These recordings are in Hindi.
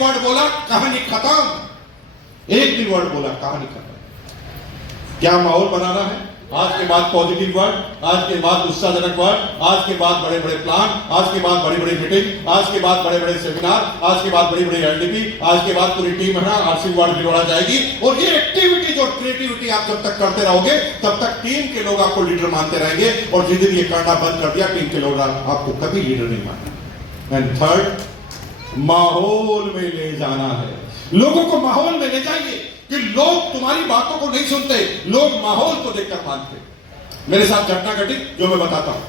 वर्ड बोला, कहानी खत्म। एक भी वर्ड बोला, कहानी खत्म। क्या माहौल बनाना है? आज के बाद पॉजिटिव वर्ड, आज के बाद उत्साहजनक वर्ड, आज के बाद बड़े बड़े प्लान, आज के बाद बड़ी बड़ी मीटिंग, आज के बाद बड़े बड़े सेमिनार, आज के बाद बड़ी बड़ी एलडीपी, आज के बाद पूरी टीम है ना आरसी वार्ड भिलवाड़ा जाएगी। और ये एक्टिविटीज और क्रिएटिविटी आप जब तक करते रहोगे तब तक टीम के लोग आपको लीडर मानते रहेंगे। और जिस दिन ये करना बंद कर दिया, टीम के लोग आपको कभी लीडर नहीं माने। एंड थर्ड, माहौल में ले जाना है। लोगों को माहौल में ले जाइए कि लोग तुम्हारी बातों को नहीं सुनते, लोग माहौल को देखकर मानते। मेरे साथ घटना घटी जो मैं बताता हूं।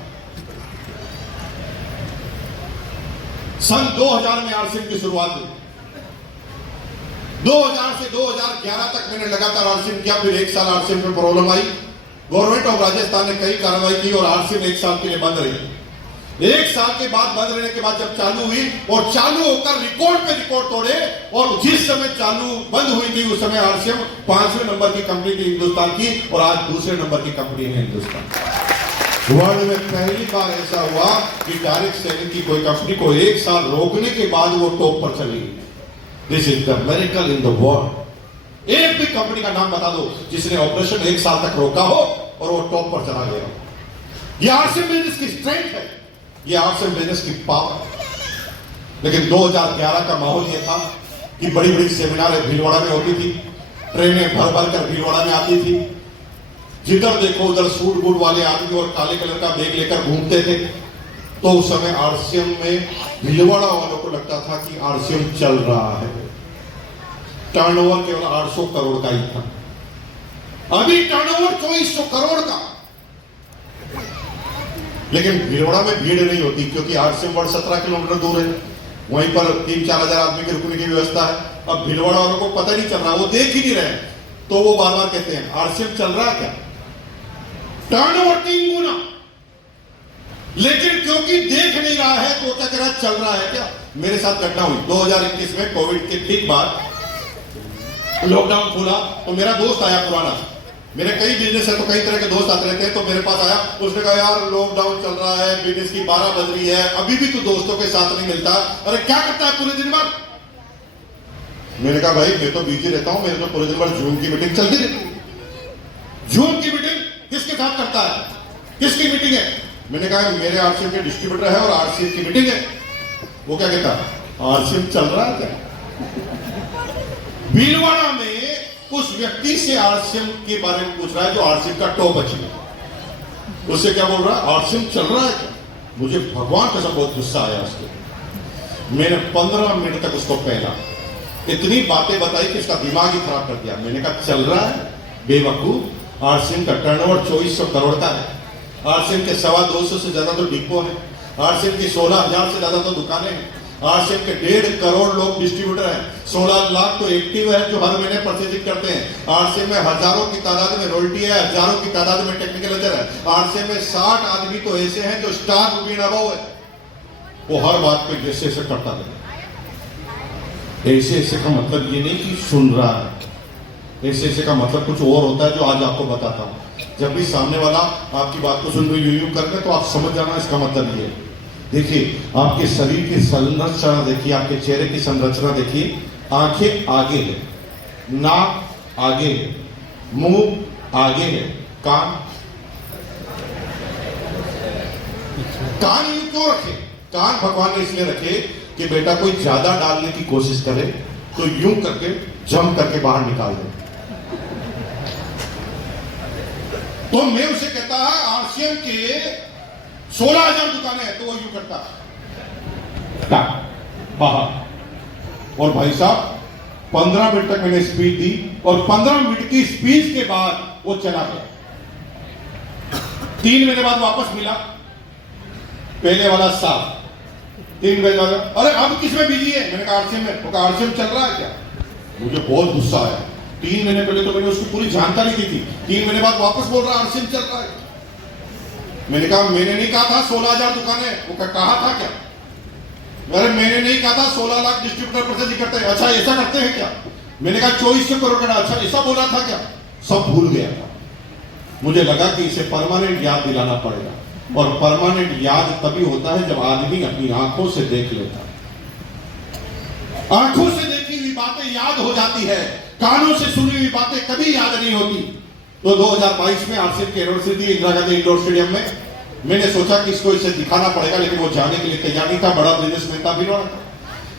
सन 2000 में आरसीएम की शुरुआत हुई। 2000 से 2011 तक मैंने लगातार आरसीएम किया। फिर एक साल आरसीएम में problem I. Government of Rajasthan ने कई कार्रवाई की और आरसीएम एक साल के लिए बंद रही। एक साल के बाद बंद रहने के बाद जब चालू हुई और चालू होकर रिकॉर्ड पे रिकॉर्ड तोड़े, और जिस समय चालू बंद हुई थी उस समय आरसीएम 5वें नंबर की कंपनी थी हिंदुस्तान की, और आज दूसरे नंबर की कंपनी है हिंदुस्तान। वर्ल्ड में पहली बार ऐसा हुआ कि डायरेक्ट सेलिंग की कोई कंपनी को एक साल रोकने के बाद वो टॉप पर चली। This is the miracle in the world. एक भी कंपनी का नाम बता दो जिसने ऑपरेशन एक साल तक रोका हो और वो टॉप पर चला गया। ये आरसीएम बिजनेस की स्ट्रेंथ है, ये आरसीएम बिजनेस की पावर। लेकिन 2011 का माहौल ये था कि बड़ी बड़ी सेमिनारें भीलवाड़ा में होती थी, ट्रेनें भर भर कर भीलवाड़ा में आती थी, जिधर देखो उधर सूट बूट वाले आदमी और काले कलर का बैग लेकर घूमते थे। तो उस समय आरसीएम में भीलवाड़ा वालों को लगता था कि आरसीएम चल रहा है। टर्नओवर केवल 800 करोड़ का ही था। अभी टर्नओवर 2400 करोड़ का। लेकिन भीलवाड़ा में भीड़ नहीं होती क्योंकि आरसीएम वर्ड 17 किलोमीटर दूर है। वहीं पर 3-4 हजार आदमी के रुकने की व्यवस्था है। अब भीलवाड़ा वालों को पता नहीं चल रहा, वो देख ही नहीं रहे, तो वो बार बार कहते हैं आरसीएम चल रहा है क्या? टर्नओवर 3 गुना। लेकिन क्योंकि देख नहीं रहा है तो क्या कह रहा चल रहा है क्या? मेरे साथ घटना हुई 2021 में, कोविड के ठीक बाद लॉकडाउन खुला तो मेरा दोस्त आया पुराना। मेरे कई बिजनेस है तो कई तरह के दोस्त आते रहते हैं, तो मेरे पास आया। उसने कहा यार लॉकडाउन चल रहा है, बिजनेस की 12 बज रही है, अभी भी तू दोस्तों के साथ नहीं मिलता, अरे क्या करता है पूरे दिन भर? मैंने कहा भाई मैं तो बिजी रहता हूं, मेरे तो पूरे दिन भर जूम की मीटिंग चलती रहती है। जूम की मीटिंग किसके साथ करता है? किसकी मीटिंग है? मैंने कहा मेरे आरसीएम के डिस्ट्रीब्यूटर है और आरसीएम की मीटिंग है। वो क्या कहता है? आरसीएम चल रहा है क्या? भीलवाड़ा में उस व्यक्ति से आरसीएम के बारे में पूछ रहा है जो आरसीएम का टॉप अचीवर। उससे क्या बोल रहा है? आरसीएम चल रहा है क्या? मुझे भगवान का सब बहुत गुस्सा आया उसको। मैंने 15 मिनट तक उसको पहला इतनी बातें बताई कि उसका दिमाग ही खराब कर दिया। मैंने कहा चल रहा है बेवकूफ, आरसीएम का टर्नओवर 2400 करोड़ का है। आरसीएम के 225 से ज्यादा तो डिपो है। आरसीएम की 16,000 से ज्यादा तो दुकानें हैं। आरसीएम के 1.5 करोड़ लोग डिस्ट्रीब्यूटर हैं। 16 लाख तो एक्टिव है जो हर महीने परचेजिंग करते हैं। आरसीएम में हजारों की तादाद में रॉयल्टी है, हजारों की तादाद में टेक्निकल लेजर है। आरसीएम में 60 आदमी तो ऐसे हैं जो स्टार रूबीन अबव है। वो हर बात पे जैसे ऐसे करता है। ऐसे ऐसे का मतलब ये नहीं कि सुन रहा है, ऐसे ऐसे का मतलब कुछ और होता है जो आज आपको बताता हूं। जब भी सामने वाला आपकी बात को सुन रहे यूं करके तो आप समझ जाना इसका मतलब ये है। देखिए आपके शरीर की संरचना देखिए, आपके चेहरे की संरचना देखिए। आंखें आगे है, नाक आगे है, मुंह आगे है, कान यूं क्यों रखे? कान भगवान ने इसलिए रखे कि बेटा कोई ज्यादा डालने की कोशिश करे तो यूं करके जम करके बाहर निकाल दे। तो मैं उसे कहता है आरसीएम के 16,000 दुकानें हैं, तो वो यूं करता बाहर। और भाई साहब 15 मिनट तक मैंने स्पीच दी और 15 मिनट की स्पीच के बाद वो चला गया। 3 महीने बाद वापस मिला, पहले वाला साफ। 3 बजे वाला, अरे अब किसमें बिजी है? मैंने कहा आरसीएम में। वो कहा आरसीएम चल रहा है क्या? मुझे बहुत गुस्सा आया। 3 महीने पहले तो मैंने उसकी पूरी जानकारी दी थी, 3 महीने बाद वापस बोल रहा है आरसीएम चल रहा है। मैंने कहा मैंने नहीं कहा था 16,000 दुकानें। वो कहा था क्या? अरे मैंने नहीं कहा था 16 लाख डिस्ट्रीब्यूटर परचेज करते हैं। अच्छा ऐसा करते हैं क्या? मैंने कहा 2400 करोड़ का। अच्छा ऐसा बोला था क्या? सब भूल गया था। मुझे लगा कि इसे परमानेंट याद दिलाना पड़ेगा, और परमानेंट याद तभी होता है जब आदमी अपनी आंखों से देख लेता है। आंखों से बातें याद हो जाती है, कानों से सुनी हुई बातें कभी याद नहीं होती। तो 2022 में आरसीएफ की university Indira Gandhi indoor stadium में मैंने सोचा कि इसको इसे दिखाना पड़ेगा, लेकिन वो जाने के लिए तैयार नहीं था, बड़ा बिजनेसमैन था भिलवाड़ा।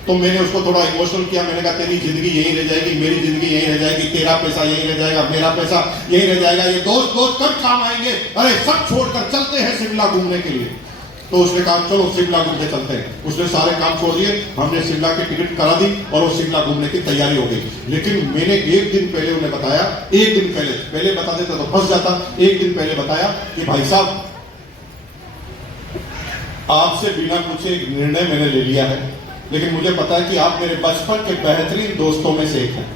तो मैंने उसको थोड़ा इमोशनल किया, मैंने कहा तेरी जिंदगी यही रह जाएगी, मेरी जिंदगी यही रह जाएगी, तेरा पैसा यही रह जाएगा, मेरा पैसा यही रह जाएगा, ये दोस्त दोस्त कब काम आएंगे, अरे सब छोड़कर चलते हैं शिमला घूमने के लिए। तो उसने कहा चलो शिमला घूमने चलते हैं। उसने सारे काम छोड़ दिए, हमने शिमला की टिकट करा दी और वो शिमला घूमने की तैयारी हो गई। लेकिन मैंने एक दिन पहले उन्हें बताया, एक दिन पहले बता देता तो फंस जाता। एक दिन पहले बताया कि भाई साहब आपसे बिना पूछे एक निर्णय मैंने ले लिया है, लेकिन मुझे पता है कि आप मेरे बचपन के बेहतरीन दोस्तों में से एक हैं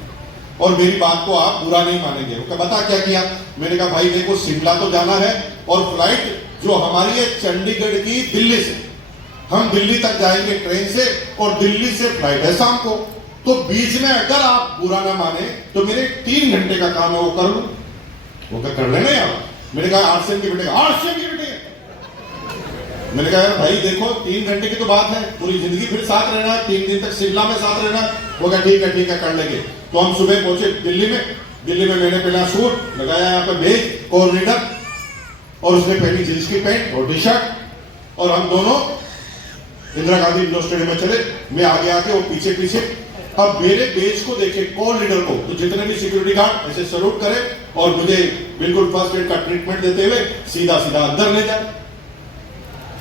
और मेरी बात को आप बुरा नहीं मानेंगे। वो बता क्या किया? मैंने कहा भाई देखो शिमला तो जाना है और फ्लाइट जो हमारी है चंडीगढ़ की दिल्ली से, हम दिल्ली तक जाएंगे ट्रेन से और दिल्ली से फ्लाइट है शाम को। तो बीच में अगर आप बुरा ना माने तो मेरे 3 घंटे का काम है वो कर लूं। वो क्या कर लेना यार? मैंने कहा आरसीएम की बेटे, आरसीएम की बेटे। मैंने कहा यार भाई देखो 3 घंटे की तो बात है, पूरी जिंदगी फिर साथ रहना है, 3 दिन तक शिमला में साथ रहना है। वो कहा ठीक है कर लेंगे। तो हम सुबह पहुंचे दिल्ली में मैंने पहला सूट लगाया, यहाँ पे बेज कोऑर्डिनेटर, और उसने पहनी जींस की पैंट और टी शर्ट, और हम दोनों इंदिरा गांधी इंडोर स्टेडियम में चले। मैं आगे वो पीछे। अब मेरे बेज को देखे कॉल लीडर को, तो जितने भी सिक्योरिटी गार्ड ऐसे सल्यूट करे और मुझे बिल्कुल फर्स्ट एड का ट्रीटमेंट देते हुए सीधा अंदर ले जाए।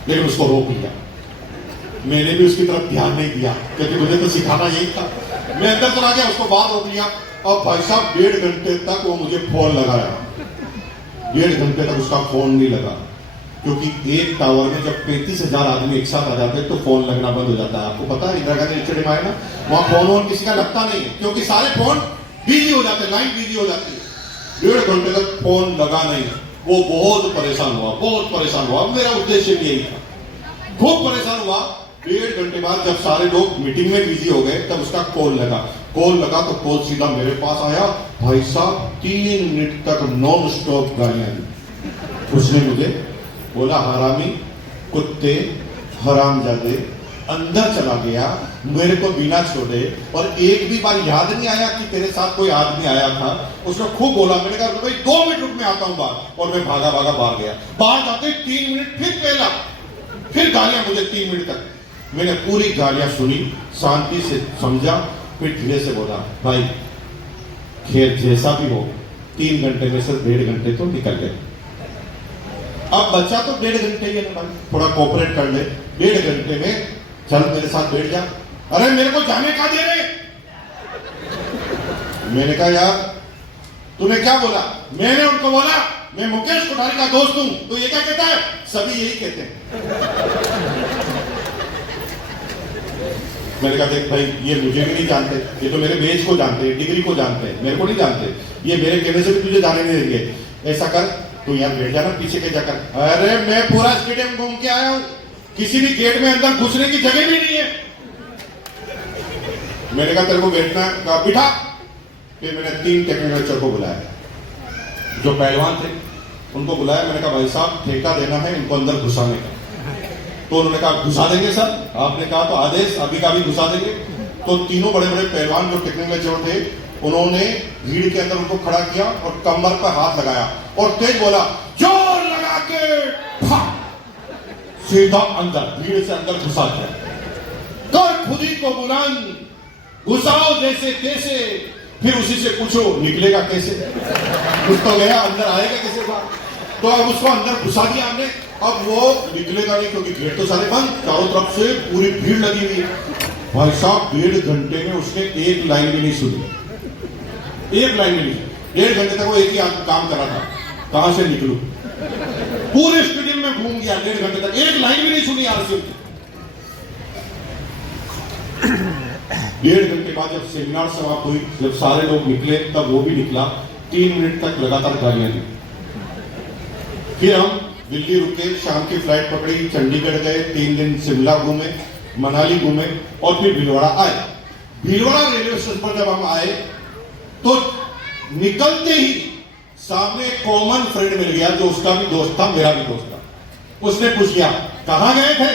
लेकिन उसको रोक लिया, मैंने भी उसकी तरफ ध्यान नहीं दिया क्योंकि मुझे तो सिखाना यही था। मैं अंदर चला गया, उसको बाहर रोक लिया। अब भाई साहब 1.5 घंटे तक वो मुझे फोन लगाया, 1.5 घंटे तक उसका फोन नहीं लगा, क्योंकि एक टावर में जब 35,000 आदमी एक साथ आ जाते हैं तो फोन लगना बंद हो जाता है। आपको पता है इंदिरा गांधी स्टेडियम आए ना, वहां फोन किसी का लगता नहीं है क्योंकि सारे फोन बिजी हो जाते हैं, लाइन बिजी हो जाती है। 1.5 घंटे तक फोन लगा नहीं। वो बहुत परेशान हुआ। मेरा उद्देश्य भी यही था, खूब परेशान हुआ। 1.5 घंटे बाद जब सारे लोग मीटिंग में बिजी हो गए तब उसका कॉल लगा तो कॉल सीधा मेरे पास आया। भाई साहब 3 मिनट तक नॉन स्टॉप गालियां दी। उसने मुझे बोला हरामी, कुत्ते, हरामजादे, अंदर चला गया, मेरे को बिना छोड़े, और एक भी बार याद नहीं आया कि तेरे साथ कोई आदमी आया था। उसने खूब बोला। मैंने कहा भाई 2 मिनट रुक, मैं आता हूं बाहर। और मैं भागा बाहर गया। बाहर जाते 3 मिनट फिर पहला, फिर गालियां मुझे 3 मिनट तक। मैंने पूरी गालियां सुनी, शांति से समझा, फिर धीरे से बोला भाई खैर जैसा भी हो 3 घंटे में से 1.5 घंटे तो निकल गए। अब बच्चा तो 1.5 घंटे ही है ना भाई, थोड़ा कोऑपरेट कर ले। 1.5 घंटे में चल मेरे साथ बैठ जा। अरे मेरे को जाने का दे रहे। मैंने कहा यार तूने क्या बोला? मैंने उनको बोला मैं मुकेश कोठारी का दोस्त हूं। तो ये क्या कहता है? सभी यही कहते हैं। मैंने कहा देख भाई ये मुझे भी नहीं जानते, ये तो मेरे बेज को जानते हैं, डिग्री को जानते हैं, मेरे को नहीं जानते। ये मेरे कहने से भी तुझे जाने नहीं देंगे। ऐसा कर तू यहाँ बैठ जाना पीछे के जाकर। अरे मैं पूरा स्टेडियम घूम के आया हूं, किसी भी गेट में अंदर घुसने की जगह भी नहीं है। मैंने कहा तेरे को बैठना, कहा बिठा। फिर मैंने 3 टेक्निकल को बुलाया, जो पहलवान थे उनको बुलाया। मैंने कहा भाई साहब ठेका देना है इनको अंदर घुसाने का। तो उन्होंने कहा घुसा देंगे सर। आपने कहा तो आदेश अभी का भी घुसा देंगे। तो तीनों बड़े पहलवान जो टेक्निकल थे उन्होंने भीड़ के अंदर उनको खड़ा किया और कमर पर हाथ लगाया और तेज बोला जोर लगा के सीधा अंदर, भीड़ से अंदर घुसा दिया। कर खुदी को बुलंद, घुसाओ जैसे तैसे, फिर उसी से पूछो निकलेगा कैसे। कुछ तो गया, अंदर आएगा कैसे बात। तो अब उसको अंदर घुसा दिया हमने। अब वो निकलेगा नहीं क्योंकि गेट तो सारे बंद, चारों तरफ से पूरी भीड़ लगी हुई है। भाई साहब 1.5 घंटे में उसने एक लाइन भी नहीं सुनी, एक लाइन भी नहीं। 1.5 घंटे तक वो एक ही काम कर रहा था, कहां से निकलूं। पूरे स्टेडियम में घूम गया 1.5 घंटे तक, एक लाइन भी नहीं सुनी आरसीएम की। 1.5 घंटे बाद जब सेमिनार समाप्त हुई, जब सारे लोग निकले तब वो भी निकला। 3 मिनट तक लगातार गालियां दी। फिर हम दिल्ली रुके, शाम की फ्लाइट पकड़ी, चंडीगढ़ गए, 3 दिन शिमला घूमे, मनाली घूमे और फिर भीलवाड़ा आए। भीलवाड़ा रेलवे स्टेशन पर जब हम आए तो निकलते ही सामने एक कॉमन फ्रेंड मिल गया, जो उसका भी दोस्त था, मेरा भी दोस्त था। उसने पूछ लिया कहां गए थे?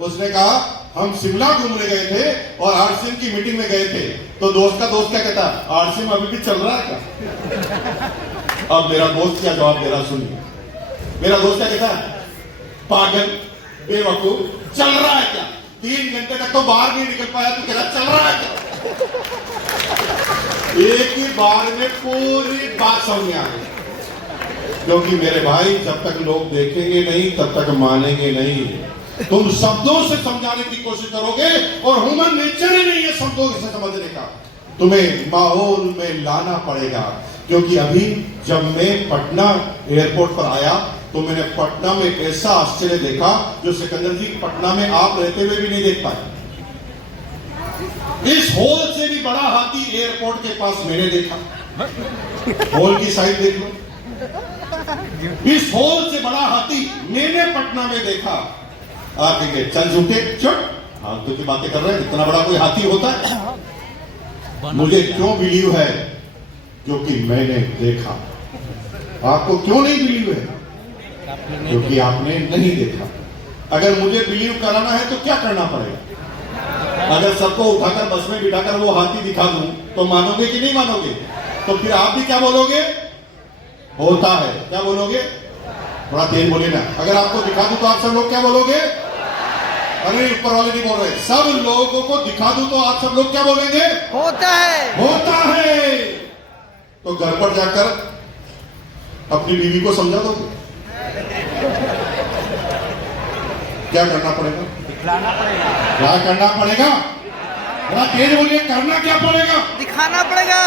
उसने कहा हम शिमला घूमने गए थे और आरसीएम की मीटिंग में गए थे, तो दोस्त का दोस्त क्या कहता, आरसीएम अभी भी चल रहा है क्या? अब मेरा दोस्त क्या जवाब दे रहा सुनिए। मेरा दोस्त क्या कहता है, पागल बेवकूफ, चल रहा है क्या? 3 घंटे तक तो बाहर नहीं निकल पाया, तू कह रहा चल रहा है क्या? एक ही बार में पूरी बात समझ में आ गई। क्योंकि मेरे भाई, जब तक लोग देखेंगे नहीं तब तक मानेंगे नहीं। तुम शब्दों से समझाने की कोशिश करोगे और ह्यूमन नेचर ही नहीं है शब्दों से समझने का, तुम्हें माहौल में लाना पड़ेगा। क्योंकि अभी जब मैं पटना एयरपोर्ट पर आया तो मैंने पटना में ऐसा आश्चर्य देखा जो सिकंदर जी पटना में आप रहते हुए भी नहीं देख पाए। इस हॉल से भी बड़ा हाथी एयरपोर्ट के पास मैंने देखा। हॉल की साइड देख लो, इस हॉल से बड़ा हाथी मैंने पटना में देखा। आप कहेंगे चल झूठे, चुप, फालतू की बातें कर रहे हैं, इतना बड़ा कोई हाथी होता है? मुझे क्यों बिलीव है? क्योंकि मैंने देखा। आपको क्यों नहीं बिलीव है? क्योंकि आपने नहीं देखा। अगर मुझे बिलीव कराना है तो क्या करना पड़ेगा? अगर सबको उठाकर बस में बिठाकर वो हाथी दिखा दूं तो मानोगे कि नहीं मानोगे? तो फिर आप भी क्या बोलोगे? होता है। क्या बोलोगे? थोड़ा तेज बोले ना। अगर आपको दिखा दूं तो आप सब लोग क्या बोलोगे? अरे ऊपर वाले नहीं बोल रहे, सब लोगों को दिखा दूं तो आप सब लोग क्या बोलेंगे? होता है। होता है। तो घर पर जाकर अपनी बीवी को समझा दोगे? क्या करना पड़ेगा? दिखलाना पड़ेगा। क्या करना पड़ेगा? थोड़ा तेज बोलिए, करना क्या पड़ेगा? दिखाना पड़ेगा।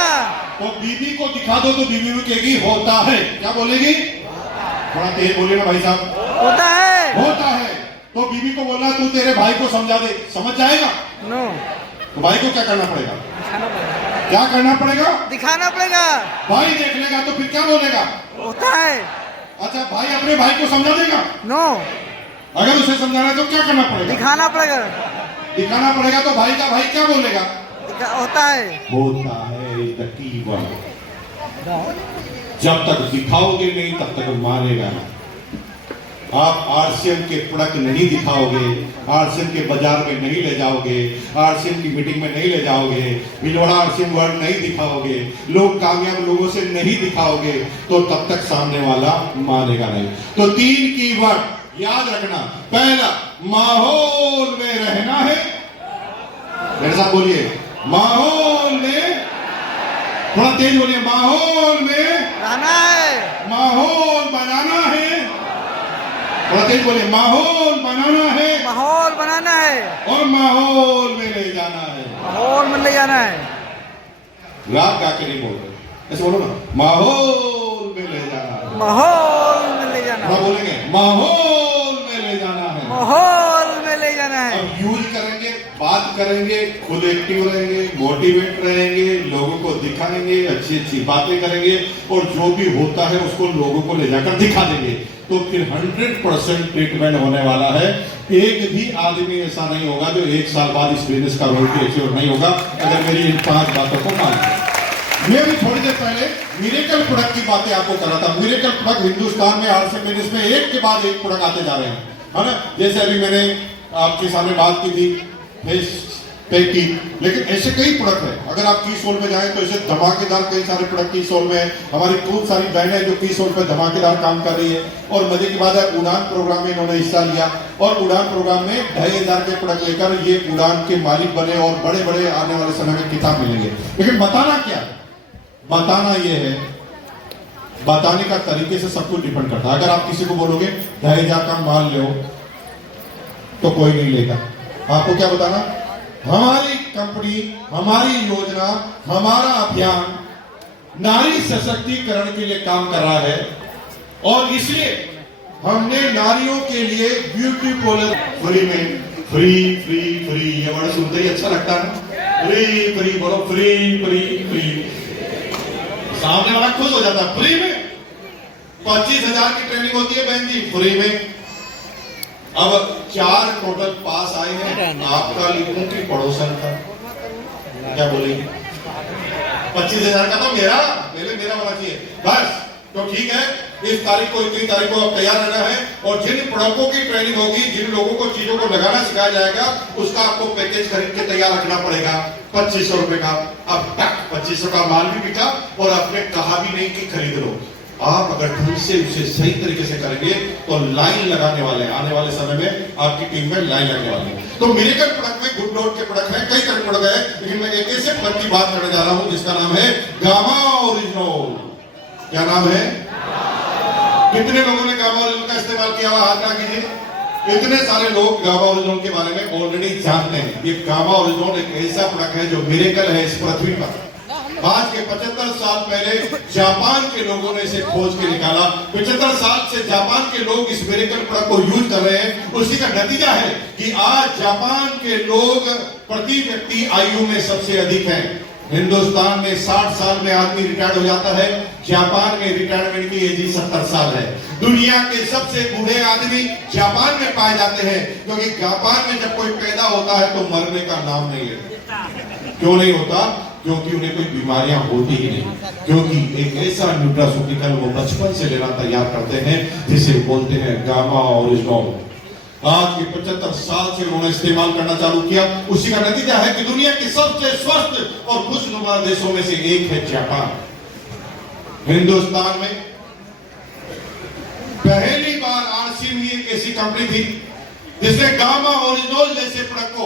तो बीवी को दिखा दो तो बीवी भी कहेगी होता है। क्या बोलेगी? थोड़ा तेज बोलिए ना भाई साहब। होता है। होता है। तो बीवी को बोलना तू तेरे भाई को समझा दे, समझ जाएगा? नो। तो भाई को क्या करना पड़ेगा? दिखाना पड़ेगा। क्या करना पड़ेगा? दिखाना पड़ेगा। भाई देख लेगा तो फिर क्या बोलेगा? होता है। अच्छा, भाई अपने भाई को समझा देगा? नो। अगर उसे समझाना है तो क्या करना पड़ेगा? दिखाना पड़ेगा। दिखाना पड़ेगा। तो भाई का भाई क्या बोलेगा? होता है। होता है। जब तक दिखाओगे नहीं तब तक मानेगा नहीं। आप आरसीएम के प्रोडक्ट नहीं दिखाओगे, आरसीएम के बाजार में नहीं ले जाओगे, आरसीएम की मीटिंग में नहीं ले जाओगे, भिलवाड़ा आरसीएम वर्ड नहीं दिखाओगे, लोग कामयाब लोगों से नहीं दिखाओगे, तो तब तक सामने वाला मानेगा नहीं। तो 3 कीवर्ड याद रखना। पहला, माहौल में रहना है। मेरे साथ बोलिए, माहौल में। थोड़ा तेज बोलिए, माहौल में रहना है। माहौल बनाना है। थोड़ा तेज बोलिए, माहौल बनाना है। माहौल बनाना है और माहौल में ले जाना है। माहौल में ले जाना है। राग गा के नहीं बोल रहे, ऐसे बोलो ना, माहौल में ले जाना है। माहौल में ले जाना थोड़ा है। बोलेंगे, माहौल में ले जाना है। माहौल में ले जाना है। अब यूज करेंगे, बात करेंगे, खुद एक्टिव रहेंगे, मोटिवेट रहेंगे, लोगों को दिखाएंगे, अच्छी अच्छी बातें करेंगे और जो भी होता है उसको लोगों को ले जाकर दिखा देंगे, तो फिर 100% ट्रीटमेंट होने वाला है। एक भी आदमी ऐसा नहीं होगा जो 1 साल बाद इस बिजनेस का रोटी अचीव नहीं होगा, अगर मेरी इन 5 बातों को मान लें। मैं भी थोड़ी देर पहले मिरेकल प्रोडक्ट की बातें आपको कर रहा था। मिरेकल प्रोडक्ट हिंदुस्तान में आरसीएम बिजनेस में एक के बाद एक प्रोडक्ट आते जा रहे हैं, है ना। जैसे अभी मैंने आपके सामने बात की थी फेस पैक की, लेकिन ऐसे कई प्रोडक्ट हैं। अगर आप की सोल में जाएं तो ऐसे धमाकेदार कई सारे प्रोडक्ट की सोल में है। हमारी खूब सारी ब्रांड है जो की सोल पे धमाकेदार काम कर रही है। और मजे की बात है, उड़ान प्रोग्राम में इन्होंने हिस्सा लिया और उड़ान प्रोग्राम में 2500 के प्रोडक्ट लेकर ये उड़ान के मालिक बने और बड़े बड़े आने वाले समय में किताब मिलेंगे। लेकिन बताना क्या, बताना ये है, बताने का तरीके से सब कुछ डिपेंड करता है। अगर आप किसी को बोलोगे 2500 का माल लो तो कोई नहीं लेगा। आपको क्या बताना, हमारी कंपनी, हमारी योजना, हमारा अभियान नारी सशक्तिकरण के लिए काम कर रहा है और इसलिए हमने नारियों के लिए ब्यूटी पार्लर फ्री में, फ्री फ्री फ्री, ये वर्ड सुनते ही अच्छा लगता है। फ्री फ्री बोलो, फ्री फ्री फ्री, सामने वाला खुश हो जाता है। फ्री में 25,000 की ट्रेनिंग होती है बहन जी, फ्री में। अब 4 टोटल पास आए हैं, आपका लिखूं कि पड़ोसन का? क्या बोलेंगे? 25,000 का तो मेरा, पहले मेरा होना चाहिए बस। तो ठीक है, इस तारीख को, इतनी तारीख को आप तैयार रहना है। और जिन प्रोडक्टों की ट्रेनिंग होगी, जिन लोगों को चीजों को लगाना सिखाया जाएगा, उसका आपको पैकेज खरीद के तैयार रखना पड़ेगा 2500 रुपए का। अब तक 2500 का माल भी बिका और आपने कहा भी नहीं कि खरीद लो। आप अगर ढंग से उसे सही तरीके से करेंगे तो लाइन लगाने वाले हैं, आने वाले समय में आपकी टीम में लाइन लगने वाली है। तो मिरेकल प्रोडक्ट में गुड नोट के प्रोडक्ट हैं, कई तरह के प्रोडक्ट हैं, लेकिन मैं एक ऐसे प्रोडक्ट की बात करने जा रहा हूं जिसका नाम है गामा ओरिजिनल। क्या नाम है? कितने लोगों ने गामा ओरिजिनल का इस्तेमाल किया हुआ? हाथ ना कीजिए। इतने सारे लोग गामा ओरिजिनल के बारे में ऑलरेडी जानते हैं। ये गामा ओरिजिनल एक ऐसा प्रोडक्ट है जो मिरेकल है इस पृथ्वी पर। आज के 75 साल पहले जापान के लोगों ने इसे खोज के निकाला। 75 साल से जापान के लोग इस मिरेकल प्रोडक्ट को यूज कर रहे हैं। उसी का नतीजा है कि आज जापान के लोग प्रति व्यक्ति आयु में सबसे अधिक हैं। हिंदुस्तान में 60 साल में आदमी रिटायर्ड हो जाता है, जापान में रिटायरमेंट की एज 70 साल है। दुनिया के सबसे बूढ़े आदमी जापान में पाए जाते हैं, क्योंकि जापान में जब कोई पैदा होता है तो मरने का नाम नहीं लेता। क्यों नहीं होता? क्योंकि उन्हें कोई बीमारियां होती ही नहीं, क्योंकि एक ऐसा न्यूट्रास्यूटिकल वो बचपन से लेना तैयार करते हैं जिसे बोलते हैं गामा ओरिजिनल। आज के 75 साल से उन्होंने इस्तेमाल करना चालू किया। उसी का नतीजा है कि दुनिया के सबसे स्वस्थ और खुशनुमा देशों में से एक है जापान। हिंदुस्तान में पहली बार आरसीएम ही एक ऐसी कंपनी थी जिसने गामा ओरिजिनल जैसे प्रोडक्ट को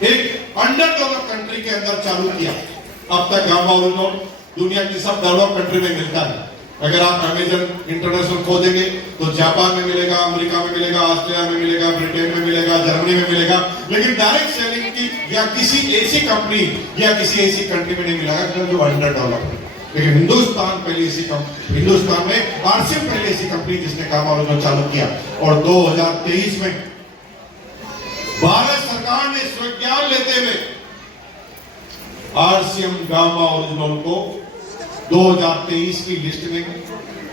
एक अंडर डेवलप कंट्री के अंदर चालू किया। अब तक गामा ओरिजिनल दुनिया की सब डेवलप कंट्री में मिलता है। अगर आप अमेजन इंटरनेशनल खोजेंगे तो जापान में मिलेगा, अमेरिका में मिलेगा, ऑस्ट्रेलिया में मिलेगा, ब्रिटेन में मिलेगा, जर्मनी में मिलेगा, लेकिन डायरेक्ट सेलिंग की या किसी ऐसी कंपनी या किसी ऐसी कंट्री में नहीं मिलेगा जो अंडर डेवलप है। लेकिन हिंदुस्तान में आरसीएम पहली ऐसी कंपनी जिसने गामा ओरिजिनल चालू किया। और 2023 में भारत सरकार ने स्वीकृति लेते हुए आरसीएम गामा ओरिजिनल को 2023 की लिस्ट में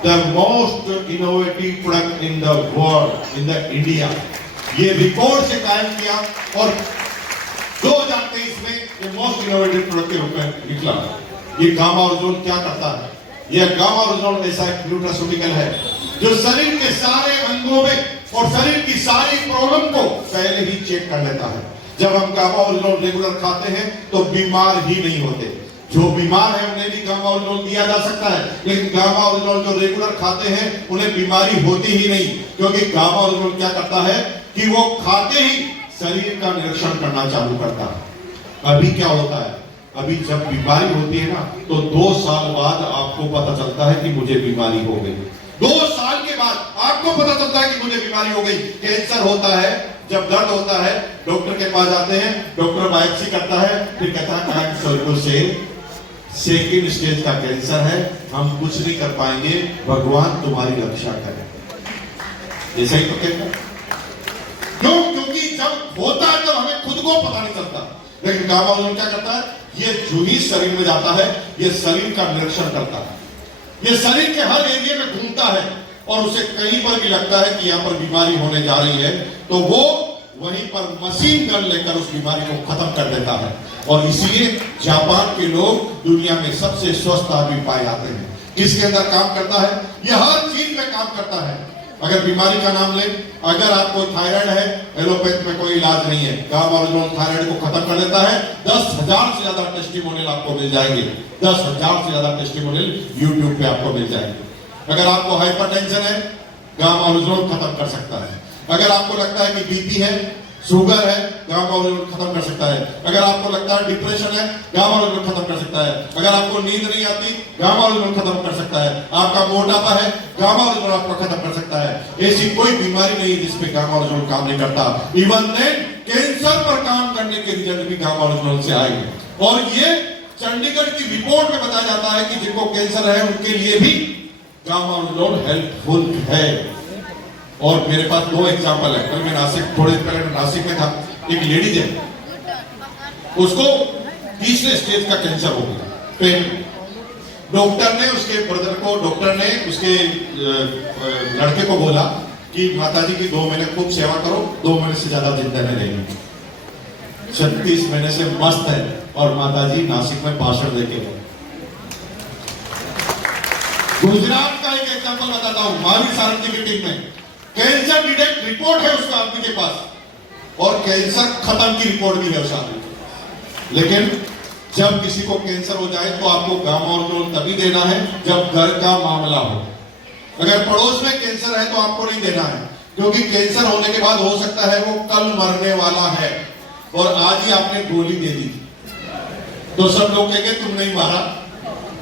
the most innovative product in the world in the India ये रिकॉर्ड से कायम किया और 2023 में ये मोस्ट इनोवेटिव प्रोडक्ट के रूप में निकला। ये गामा ओरिजिनल क्या करता है? यह गामा ओरिजिनल ऐसा एक न्यूट्रास्यूटिकल है जो शरीर के सारे अंगों में और शरीर की सारी प्रॉब्लम को पहले ही चेक कर लेता है। जब हम गामा ओरिजिनल रेगुलर खाते हैं तो बीमार ही नहीं होते। जो बीमार है उन्हें भी गामा ओरिजिनल दिया जा सकता है, लेकिन गामा ओरिजिनल जो रेगुलर खाते हैं उन्हें बीमारी होती ही नहीं, क्योंकि गामा ओरिजिनल क्या करता है कि वो खाते ही शरीर का निरीक्षण करना चालू करता है। अभी क्या होता है, अभी जब बीमारी होती है ना तो 2 साल बाद आपको पता चलता है कि मुझे बीमारी हो गई। 2 साल के बाद आपको पता चलता है कि मुझे बीमारी हो गई। कैंसर होता है, जब दर्द होता है डॉक्टर के पास जाते हैं, डॉक्टर बायोप्सी करता है, फिर कहता है सेकंड स्टेज का कैंसर है, हम कुछ नहीं कर पाएंगे, भगवान तुम्हारी रक्षा करे। ऐसा ही तो कहता क्यों? क्योंकि जब होता है तो हमें खुद को पता नहीं चलता। लेकिन गामा ओरिजिनल क्या करता है? ये जो ही शरीर में जाता है ये शरीर का निरीक्षण करता है, ये शरीर के हर एरिया में घूमता है और उसे कहीं पर भी लगता है कि यहाँ पर बीमारी होने जा रही है तो वो वहीं पर मशीन गन लेकर उस बीमारी को खत्म कर देता है। और इसलिए जापान के लोग दुनिया में सबसे स्वस्थ आदमी पाए जाते हैं। किसके अंदर काम करता है? ये हर चीज में काम करता है। अगर बीमारी का नाम लें, अगर आपको थायराइड है, एलोपैथ में कोई इलाज नहीं है, गामा ओरिजिनल थायराइड को खत्म कर देता है। 10,000 से ज्यादा टेस्टिमोनियल आपको मिल जाएंगे, 10,000 से ज्यादा टेस्टिमोनियल यूट्यूब पे आपको मिल जाएंगे। अगर आपको हाइपरटेंशन है, गामा ओरिजिनल खत्म कर सकता है। अगर आपको लगता है कि बीपी है, शुगर है, गामा ओरिजिनल खत्म कर सकता है। अगर आपको लगता है डिप्रेशन है, गामा ओरिजिनल खत्म कर सकता है। अगर आपको नींद नहीं आती, गामा ओरिजिनल खत्म कर सकता है। आपका मोटापा है, गामा ओरिजिनल आपको खत्म कर सकता है। ऐसी कोई बीमारी नहीं जिसपे गामा ओरिजिनल काम नहीं करता। इवन देन कैंसर पर काम करने के रिजल्ट भी गामा ओरिजिनल से आएंगे। और ये चंडीगढ़ की रिपोर्ट में बताया जाता है कि जिनको कैंसर है उनके लिए भी गामा ओरिजिनल हेल्पफुल है। और मेरे पास 2 एग्जाम्पल है। कल मैं थोड़े पहले नासिक में था, एक लेडीज है, उसको 3रे स्टेज का कैंसर हो गया पेट। डॉक्टर ने उसके लड़के को बोला कि माताजी की 2 महीने खूब सेवा करो, 2 महीने से ज्यादा जिंदा नहीं रहेगी। 36 महीने से मस्त है और माताजी नासिक में भाषण देके गए। गुजरात का एक एग्जांपल बताता हूं, महावीर सारंगी की टीम में कैंसर डिटेक्ट रिपोर्ट है उसका आदमी के पास और कैंसर खत्म की रिपोर्ट भी है उस आदमी के पास। लेकिन जब किसी को कैंसर हो जाए तो आपको गामाओर्जोन तभी देना है जब घर का मामला हो। अगर पड़ोस में कैंसर है तो आपको नहीं देना है, क्योंकि कैंसर होने के बाद हो सकता है वो कल मरने वाला है और आज ही आपने गोली दे दी तो सब लोग कहेंगे तुम नहीं मारा।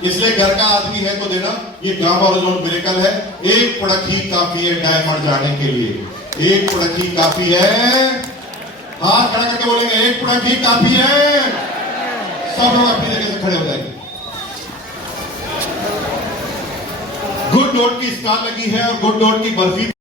इसलिए घर का आदमी है तो देना। ये गामाओर्जोन मिरेकल है। एक पड़क ही काफी है डायमंड जाने के लिए। एक पड़क ही काफी है। हाथ खड़ा करके बोलेंगे एक पड़क ही काफी है। सब लोग अपनी जगह से खड़े हो जाएंगे। गुड डॉट की स्टार लगी है और गुड डॉट की बर्फी